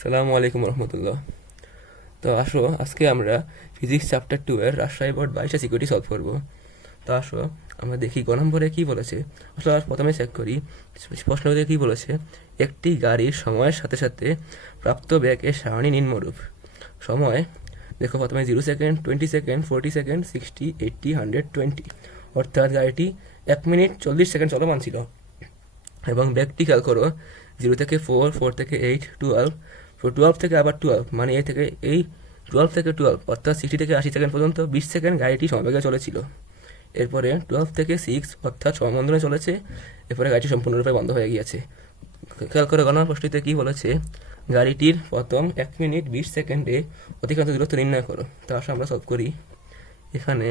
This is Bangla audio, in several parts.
সালামু আলাইকুম রহমতুল্লাহ। তো আসো, আজকে আমরা ফিজিক্স চ্যাপ্টার টু এর রাজশাহী বোর্ড বাইশটা সিকিউরিটি সলভ করব। তো আসো, আমরা দেখি গ কী বলেছে। আসলে প্রথমে চেক করি প্রশ্নতে কী বলেছে, একটি গাড়ির সময়ের সাথে সাথে প্রাপ্ত ব্যাগের সারণী নিম্নরূপ। সময়, দেখো প্রথমে zero second twenty second forty second sixty eighty hundred twenty অর্থাৎ গাড়িটি এক মিনিট চল্লিশ সেকেন্ড চলমান ছিল। এবং ব্যাগটি খেয়াল করো জিরো থেকে ফোর ফোর থেকে এইট টুয়েলভ টুয়েলভ থেকে আবার টুয়েলভ মানে এই থেকে, এই টুয়েলভ থেকে টুয়েলভ অর্থাৎ সিক্সটি থেকে আশি সেকেন্ড পর্যন্ত বিশ সেকেন্ড গাড়িটি সমবেগে চলেছিল। এরপরে টুয়েলভ থেকে সিক্স অর্থাৎ সমবন্ধনে চলেছে। এরপরে গাড়িটি সম্পূর্ণরূপে বন্ধ হয়ে গিয়েছে। খেয়াল করে গণনা প্রশ্নটিতে কী বলেছে? গাড়িটির প্রথম এক মিনিট বিশ সেকেন্ডে অতিক্রান্ত দূরত্ব নির্ণয় করো। তা আসলে আমরা সলভ করি। এখানে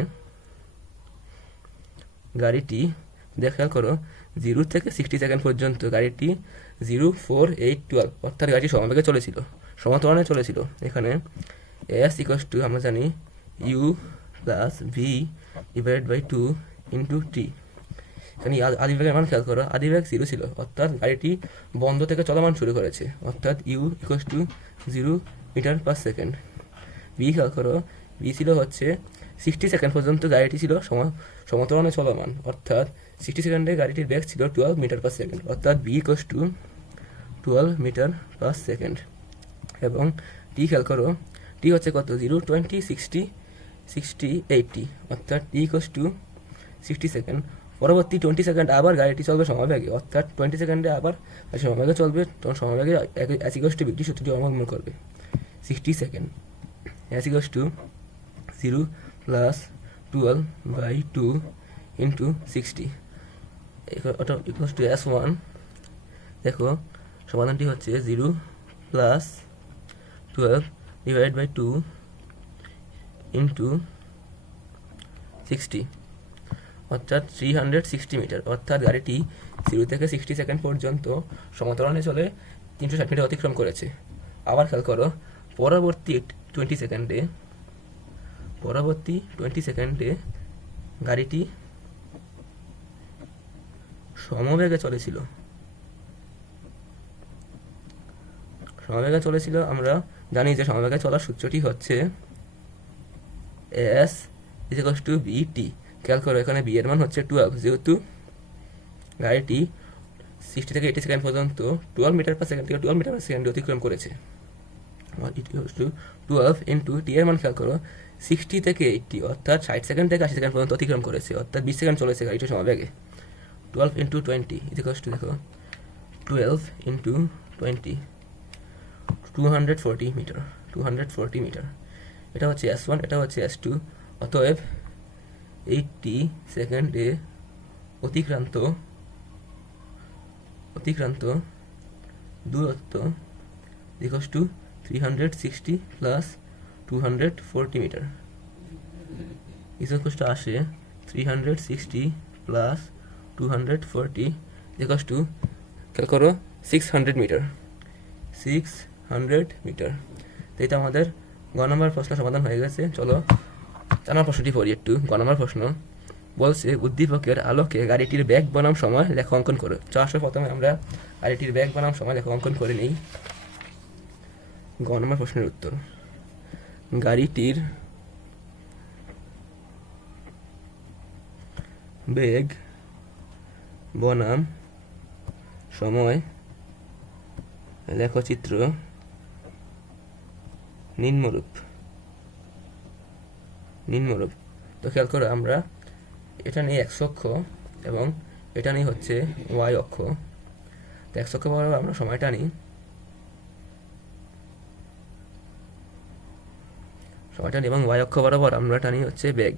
গাড়িটি, দেখা করো জিরো থেকে সিক্সটি সেকেন্ড পর্যন্ত গাড়িটি জিরো ফোর এইট টুয়েলভ। অর্থাৎ গাড়িটি সমবেগে চলেছিল। সমান্তরালে চলেছিল। এখানে এস ইকোয়াস টু আমরা জানি u plus v divide by two into t এখানে আদিবেগের মান খেয়াল করো। আদিবেগ জিরো ছিল। অর্থাৎ গাড়িটি বন্ধ থেকে চলমান শুরু করেছে। অর্থাৎ u equals to zero metre per second v খেয়াল করো। বি ছিল হচ্ছে সিক্সটি সেকেন্ড পর্যন্ত গাড়িটি ছিল সম- সমতরণে চলমান। অর্থাৎ সিক্সটি সেকেন্ডে গাড়িটির বেগ ছিল টুয়েলভ মিটার পার সেকেন্ড অর্থাৎ v equals to twelve metre per second এবং টি খেয়াল করো টি হচ্ছে কত? Zero twenty sixty sixty eighty অর্থাৎ t equals to sixty second পরবর্তী টোয়েন্টি সেকেন্ড আবার গাড়িটি চলবে সমবেগে। অর্থাৎ টোয়েন্টি সেকেন্ডে আবার সমবেগে চলবে। তখন সমবেগে অ্যাসিকোস টু বিক্রি সূত্রটি অবলম্বন করবে। Sixty second অ্যাসিকোস to zero plus twelve by two into sixty ওটা ইকুয়াস টু এস ওয়ান দেখো সমাধানটি হচ্ছে zero plus twelve divide by two into sixty, অর্থাৎ থ্রি হান্ড্রেড সিক্সটি মিটার। অর্থাৎ গাড়িটি জিরো থেকে সিক্সটি সেকেন্ড পর্যন্ত সমতরণে চলে তিনশো ষাট মিটার অতিক্রম করেছে। আবার খেয়াল করো, পরবর্তী টোয়েন্টি সেকেন্ডে, পরবর্তী টোয়েন্টি সেকেন্ডে গাড়িটি সমবেগে চলেছিল। সমবেগে চলেছিল, আমরা জানি যে সমবেগে চলার সূত্রটি হচ্ছে এস ইজিকস টু বি টি খেয়াল করো, এখানে বি এর মান হচ্ছে টুয়েলভ যেহেতু গাড়িটি সিক্সটি থেকে এইটি সেকেন্ড পর্যন্ত টুয়েলভ মিটার পার সেকেন্ড থেকে টুয়েলভ মিটার পার সেকেন্ড অতিক্রম করেছে। টুয়েলভ ইন্টু টি এর মান খেয়াল করো সিক্সটি থেকে এইটটি অর্থাৎ ষাট সেকেন্ড থেকে আশি সেকেন্ড পর্যন্ত অতিক্রম করেছে, অর্থাৎ বিশ সেকেন্ড চলেছে গাড়িটা সমবেগে। টুয়েলভ ইন্টু টোয়েন্টি ইজিকস টু দেখো twelve into twenty two hundred forty metre two hundred forty metre এটা হচ্ছে এস ওয়ান এটা হচ্ছে এস টু অতএব এইটটি সেকেন্ডে অতিক্রান্ত অতিক্রান্ত দূরত্ব equals to three hundred sixty plus two hundred forty metre equals to আসে three hundred sixty plus two hundred forty equals to খেয়াল করো six hundred metre six hundred metre. তো এটা আমাদের গ নম্বর প্রশ্ন সমাধান হয়ে গেছে। চলো চার প্রশ্নটি পড়ি একটু। গ নম্বর প্রশ্ন বলছে, উদ্দীপকের আলোকে গাড়িটির ব্যাগ বনাম সময় লেখা অঙ্কন করো আসলে প্রথমে আমরা গাড়িটির ব্যাগ বনাম সময় লেখা অঙ্কন করে নিই। গ প্রশ্নের উত্তর। গাড়িটির বেগ বনাম সময় লেখচিত্র নিম্নরূপ। নিম্নরূপ। তো খেয়াল করো, আমরা এটা নিয়ে এক্স অক্ষ এবং এটা নিয়ে হচ্ছে ওয়াই অক্ষ। তো এক্স অক্ষ বরাবর আমরা সময়টা নিই সময়টা নিই এবং ওয়াই অক্ষ বরাবর আমরা টানি হচ্ছে বেগ।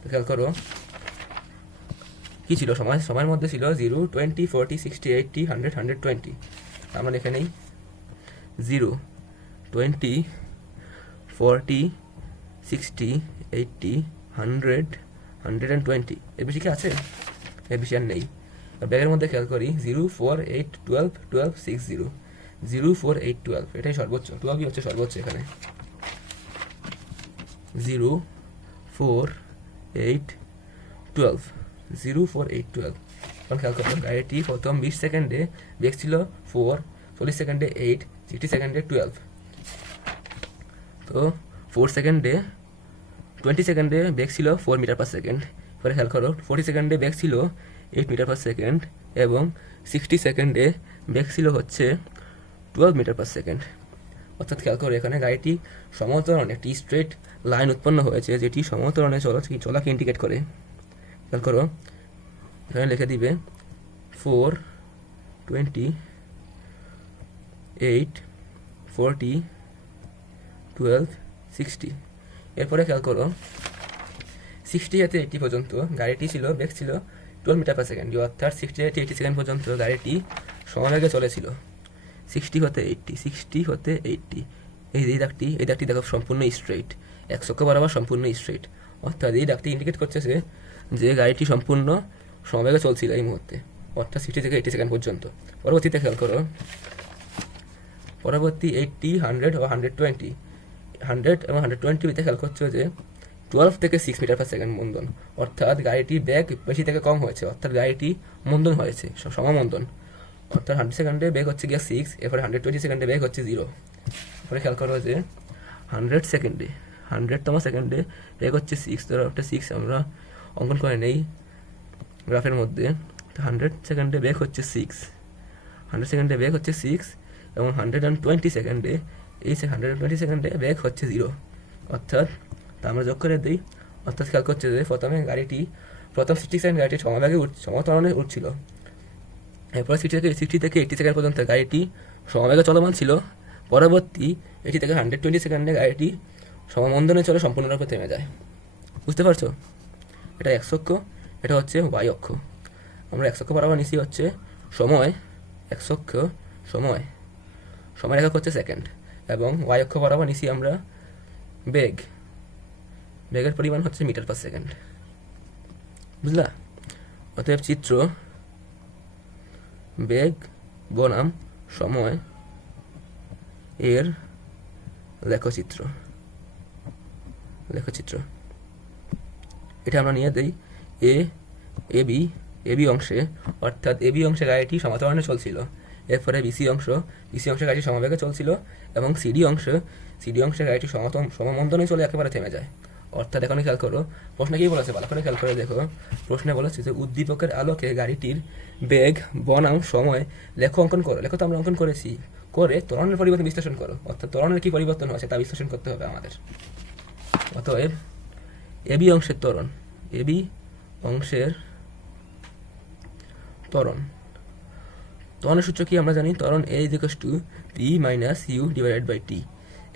তো খেয়াল করো, কি ছিল? সময়, সময়ের মধ্যে ছিল zero, twenty, forty, sixty, eighty, hundred hundred, twenty. আমরা লিখে নেই zero, twenty, forty, sixty, eighty, hundred hundred and twenty. এর বেশি কি আছে? এর বেশি আর নেই। ব্যাগের মধ্যে খেয়াল করি, zero, four, eight, twelve twelve, six, zero. Zero, four, eight, twelve. এটাই সর্বোচ্চ। টুয়েলভই হচ্ছে সর্বোচ্চ এখানে। Zero, four, eight, twelve. Zero, four, eight, twelve. গাড়িটি প্রথম বিশ সেকেন্ডে বেগ ছিল ফোর চল্লিশ সেকেন্ডে এইট সিক্সটি সেকেন্ডে টুয়েলভ তো ফোর সেকেন্ডে টোয়েন্টি সেকেন্ডে বেগ ছিল ফোর মিটার পার সেকেন্ড এবারে খেয়াল করো ফোর্টি সেকেন্ডে বেগ ছিল এইট মিটার পার সেকেন্ড এবং সিক্সটি সেকেন্ডে বেগ ছিল হচ্ছে টুয়েলভ মিটার পার সেকেন্ড অর্থাৎ খেয়াল করো এখানে গাড়িটি সমতরণে একটি স্ট্রেট লাইন উৎপন্ন হয়েছে যেটি সমতরণে চলা, চলাকে ইন্ডিকেট করে। খেয়াল করো এখানে লিখে দিবে। Four twenty eight forty twelve sixty এরপরে খেয়াল করো সিক্সটি হতে এইটি পর্যন্ত গাড়িটি ছিল, বেগ ছিল টুয়েলভ মিটার পার সেকেন্ড অর্থাৎ সিক্সটি হতে এইটি সেকেন্ড পর্যন্ত গাড়িটি সমবেগে চলেছিল। সিক্সটি হতে এইটটি সিক্সটি হতে এইটটি এই এই দাগটি এই দাগটি দেখো সম্পূর্ণ স্ট্রেইট একশো বরাবর সম্পূর্ণ স্ট্রেইট অর্থাৎ এই দাগটি ইন্ডিকেট করতেছে যে গাড়িটি সম্পূর্ণ সমবেগে চলছিল এই মুহূর্তে। অর্থাৎ সিক্সটি থেকে এইটি সেকেন্ড পর্যন্ত। পরবর্তীতে খেয়াল করো, পরবর্তী এইটটি হান্ড্রেড ও হান্ড্রেড টোয়েন্টি হান্ড্রেড এবং হান্ড্রেড টোয়েন্টি টোয়েন্টিতে খেয়াল করছ যে টুয়েলভ থেকে সিক্স মিটার পার সেকেন্ড মন্দন। অর্থাৎ গাড়িটি ব্যাগ বেশি থেকে কম হয়েছে। অর্থাৎ গাড়িটি মন্দন হয়েছে সমমন্দন। অর্থাৎ হান্ড্রেড সেকেন্ডে বেগ হচ্ছে গিয়ে সিক্স এরপরে হান্ড্রেড টোয়েন্টি সেকেন্ডে বেগ হচ্ছে জিরো এরপরে খেয়াল করো যে হান্ড্রেড সেকেন্ডে হান্ড্রেডতম সেকেন্ডে বেগ হচ্ছে সিক্স ধরো একটা সিক্স আমরা অঙ্কন করে নেই। গ্রাফের মধ্যে হান্ড্রেড সেকেন্ডে বেগ হচ্ছে সিক্স হান্ড্রেড সেকেন্ডে বেগ হচ্ছে সিক্স এবং হান্ড্রেড অ্যান্ড টোয়েন্টি সেকেন্ডে এই হান্ড্রেড অ্যান্ড টোয়েন্টি সেকেন্ডে বেগ হচ্ছে জিরো অর্থাৎ তা আমরা যোগ করে দিই। অর্থাৎ খেয়াল করছে যে প্রথমে গাড়িটি, প্রথম সিক্সটি সেকেন্ড গাড়িটি সমবেগে উঠ সমতরণে উঠছিল। এরপর সিক্সটি থেকে সিক্সটি থেকে এইটি সেকেন্ড পর্যন্ত গাড়িটি সমবেগে চলমান ছিল। পরবর্তী এটি থেকে হান্ড্রেড টোয়েন্টি সেকেন্ডে গাড়িটি সমমন্দনে চলে সম্পূর্ণরূপে থেমে যায়। বুঝতে পারছ? এটা অক্ষ এটা হচ্ছে ওয়াই অক্ষ। আমরা এক্স অক্ষ বরাবর নিচি হচ্ছে সময় এক্স অক্ষ সময়। সময় রেখা হচ্ছে সেকেন্ড এবং ওয়াই অক্ষ বরাবর নিচি আমরা বেগ। বেগের পরিমাণ হচ্ছে মিটার পার সেকেন্ড। বুঝলা? অতএব চিত্র বেগ বনাম সময় এর লেখচিত্র। লেখচিত্র। এটা আমরা নিয়ে দেই এ এ বি এ বি অংশে, অর্থাৎ এ বি অংশে গাড়িটি সমান্তরালে চলছিল। এরপরে বিসি অংশ বিসি অংশে গাড়িটি সমবেগে চলছিল এবং সিডি অংশ সিডি অংশে গাড়িটি সমাতম সমমন্দনে চলে একেবারে থেমে যায়। অর্থাৎ এখানে খেয়াল করো, প্রশ্নে কি বলেছে? ভালো করে খেয়াল করে দেখো। প্রশ্নে বলেছে যে, উদ্দীপকের আলোকে গাড়িটির বেগ, বনাম, সময়, লেখ অঙ্কন করো। লেখো তো আমরা অঙ্কন করেছি। করে ত্বরণের পরিবর্তন বিশ্লেষণ করো। অর্থাৎ ত্বরণের কি পরিবর্তন হয়েছে তা বিশ্লেষণ করতে হবে আমাদের। অতএব এবি অংশের ত্বরণ এবি অংশের ত্বরণ। ত্বরণের সূত্র কি আমরা জানি? ত্বরণ a is to p minus u divided by t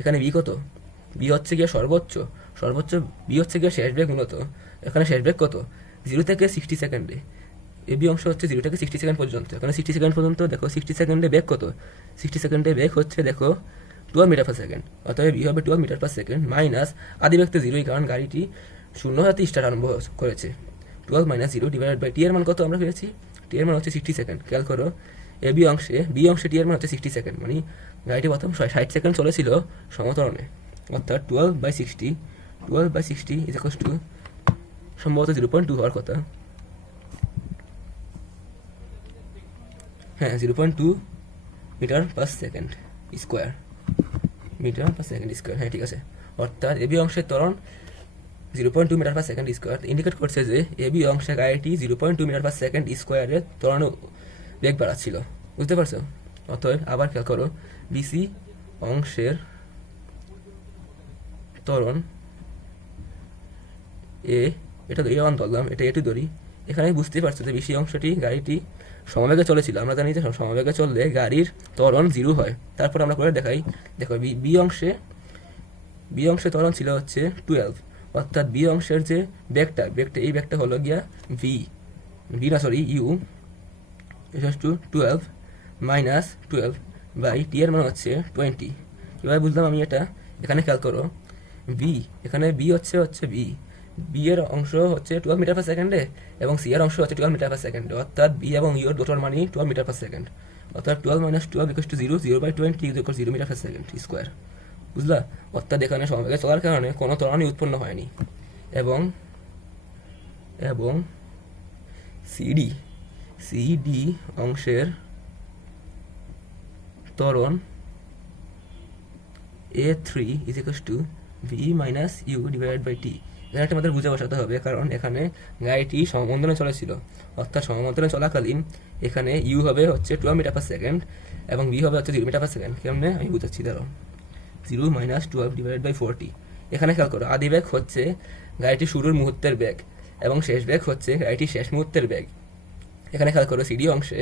এখানে বি কত? বি হচ্ছে গিয়ে সর্বোচ্চ। সর্বোচ্চ বি হচ্ছে গিয়ে শেষ বেগ মূলত। এখানে শেষ বেগ কত? জিরো থেকে সিক্সটি সেকেন্ডে এ। বি অংশ হচ্ছে জিরো থেকে সিক্সটি সেকেন্ড পর্যন্ত। এখানে সিক্সটি সেকেন্ড পর্যন্ত দেখো সিক্সটি সেকেন্ডে বেগ কত? সিক্সটি সেকেন্ডে বেগ হচ্ছে দেখো টুয়েলভ মিটার পার সেকেন্ড অতএব বি হবে twelve metre per second minus আদি ব্যক্তি জিরোই কারণ গাড়িটি শূন্য হাতে স্টার্ট আরম্ভ করেছে। Twelve minus zero divided by t এর মান কত আমরা পেয়েছি? টি এর মান হচ্ছে সিক্সটি সেকেন্ড খেয়াল করো। এ বি অংশে বি অংশে টি মান হচ্ছে সিক্সটি সেকেন্ড মানে গাড়িটি প্রথম ষাট সেকেন্ড চলেছিল সমতরণে। অর্থাৎ twelve by sixty twelve by sixty is equals to সম্ভবত জিরো পয়েন্ট টু হওয়ার কথা। হ্যাঁ zero point two metre per second square metre per second square হ্যাঁ ঠিক আছে। অর্থাৎ এবি অংশের ত্বরণ zero point two metre per second square indicate করছে যে এবি অংশে গাড়িটি zero point two metre per second স্কোয়ারের ত্বরণ বেগ বাড়াচ্ছিল। বুঝতে পারছ? অতএব আবার খেয়াল করো বিসি অংশের ত্বরণ এ এটা এ ওয়ান ধরলাম এটা এ টু ধরি এখানে বুঝতেই পারছ যে বেশি অংশটি, গাড়িটি সমবেগে চলেছিল। আমরা জানি যে সমবেগে চললে গাড়ির ত্বরণ জিরো হয়। তারপর আমরা করে দেখাই। দেখো বি বি অংশে বি অংশে ত্বরণ ছিল হচ্ছে টুয়েলভ অর্থাৎ বি অংশের যে ব্যাগটা ব্যাগটা, এই ব্যাগটা হলো গিয়া ভি ভি না sorry u to twelve minus twelve by t এর মান হচ্ছে টোয়েন্টি এবার বুঝলাম আমি এটা, এখানে খেয়াল করো বি এখানে বি হচ্ছে হচ্ছে বি বি এর অংশ হচ্ছে টুয়েলভ মিটার পার সেকেন্ডে এবং সি এর অংশ হচ্ছে টুয়েলভ মিটার পার সেকেন্ডে অর্থাৎ বি এবং ইউর দুটোর মানই টুয়েলভ মিটার পার সেকেন্ড অর্থাৎ twelve minus twelve equals to zero zero by twenty equal zero metre per second square বুঝলা? অর্থাৎ এখানে সমবেগে চলার কারণে কোনো ত্বরণই উৎপন্ন হয়নি। এবং এবং সিডি সি ডি অংশের ত্বরণ a three is equals to v minus u divided by t এখানে একটা আমাদের বুঝে বসাতে হবে, কারণ এখানে গাড়িটি সমমন্দনে চলেছিল। অর্থাৎ সমমন্দনে চলাকালীন এখানে ইউ হবে হচ্ছে টুয়েলভ মিটার পার সেকেন্ড এবং ভি হবে হচ্ছে জিরো মিটার পার সেকেন্ড কেমনে? আমি বুঝাচ্ছি ধরো zero minus twelve divided by forty এখানে খেয়াল করো, আদি ব্যাগ হচ্ছে গাড়িটি শুরুর মুহূর্তের ব্যাগ এবং শেষ ব্যাগ হচ্ছে গাড়িটি শেষ মুহূর্তের ব্যাগ। এখানে খেয়াল করো, সিডি অংশে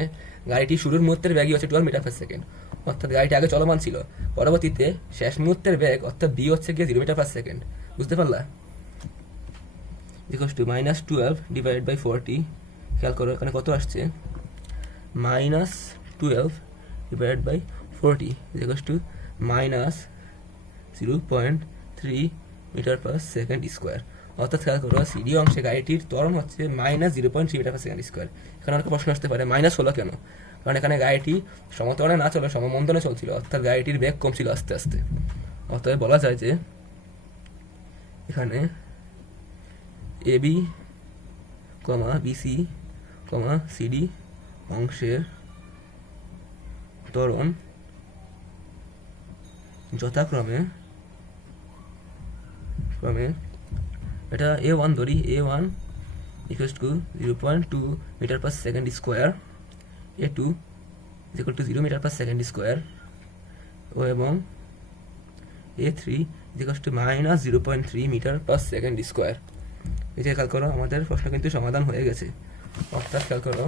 গাড়িটি শুরুর মুহূর্তের ব্যাগই হচ্ছে টুয়েলভ মিটার পার সেকেন্ড অর্থাৎ গাড়িটি আগে চলমান ছিল। পরবর্তীতে শেষ মুহূর্তের ব্যাগ, অর্থাৎ বি হচ্ছে গিয়ে জিরো মিটার পার সেকেন্ড বুঝতে পারলা? Equals to minus twelve divided by forty খেয়াল করো, এখানে কত আসছে? Minus twelve divided by forty equals to minus zero point three metre per second square. অর্থাৎ খেয়াল করো, সিডি অংশে গাড়িটির ত্বরণ হচ্ছে minus zero point three metre per second square. এখানে অনেক প্রশ্ন আসতে পারে, মাইনাস হলো কেন? কারণ এখানে গাড়িটি সমতলে না চলে, সমমন্দনে চলছিল, অর্থাৎ গাড়িটির বেগ কমছিল আস্তে আস্তে। অতএব বলা যায় যে এখানে AB comma BC comma CD অংশের ত্বরণ যথাক্রমে ক্রমে এটা এ ওয়ান ধরি a one equals to zero point two metre per second square a two is equal to zero metre per second square ও এবং a three is to minus zero point three metre per second square এই খেয়াল করো, আমাদের প্রশ্ন কিন্তু সমাধান হয়ে গেছে। অর্থাৎ খেয়াল করো,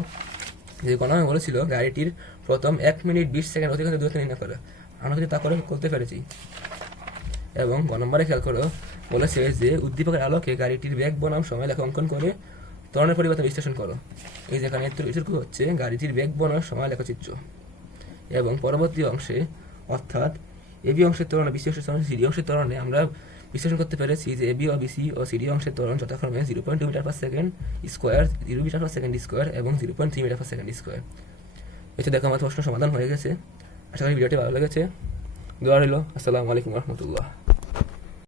যে কোনো বলেছিল, গাড়িটির প্রথম এক মিনিট বিশ সেকেন্ড অতিরিক্ত দূরত্ব নির্ণয় করে। আমরা কিন্তু তা করে করতে পেরেছি। এবং গ নম্বরে খেয়াল করো বলেছে যে, উদ্দীপকের আলোকে গাড়িটির বেগ বনাম সময় লেখা অঙ্কন করে ত্বরণের পরিবর্তন বিশ্লেষণ করো। এই যেখানে এটুকু হচ্ছে, গাড়িটির বেগ বনাম সময় লেখচিত্র এবং পরবর্তী অংশে, অর্থাৎ এবি অংশের ত্বরণে বিসি অংশের ত্বরণে সিডি অংশের তরণে আমরা বিশ্লেষণ করতে পেরেছি যে এবি ও বিসি ও সিডি অংশের ত্বরণ যথাক্রমে zero point two metre per second square, zero metre per second square এবং zero point three metre per second square. এটা দেখো, আমার প্রশ্ন সমাধান হয়ে গেছে। আশা করি ভিডিওটি ভালো লেগেছে। দোয়া রইল। আসসালামু আলাইকুম রহমতুল্লাহ।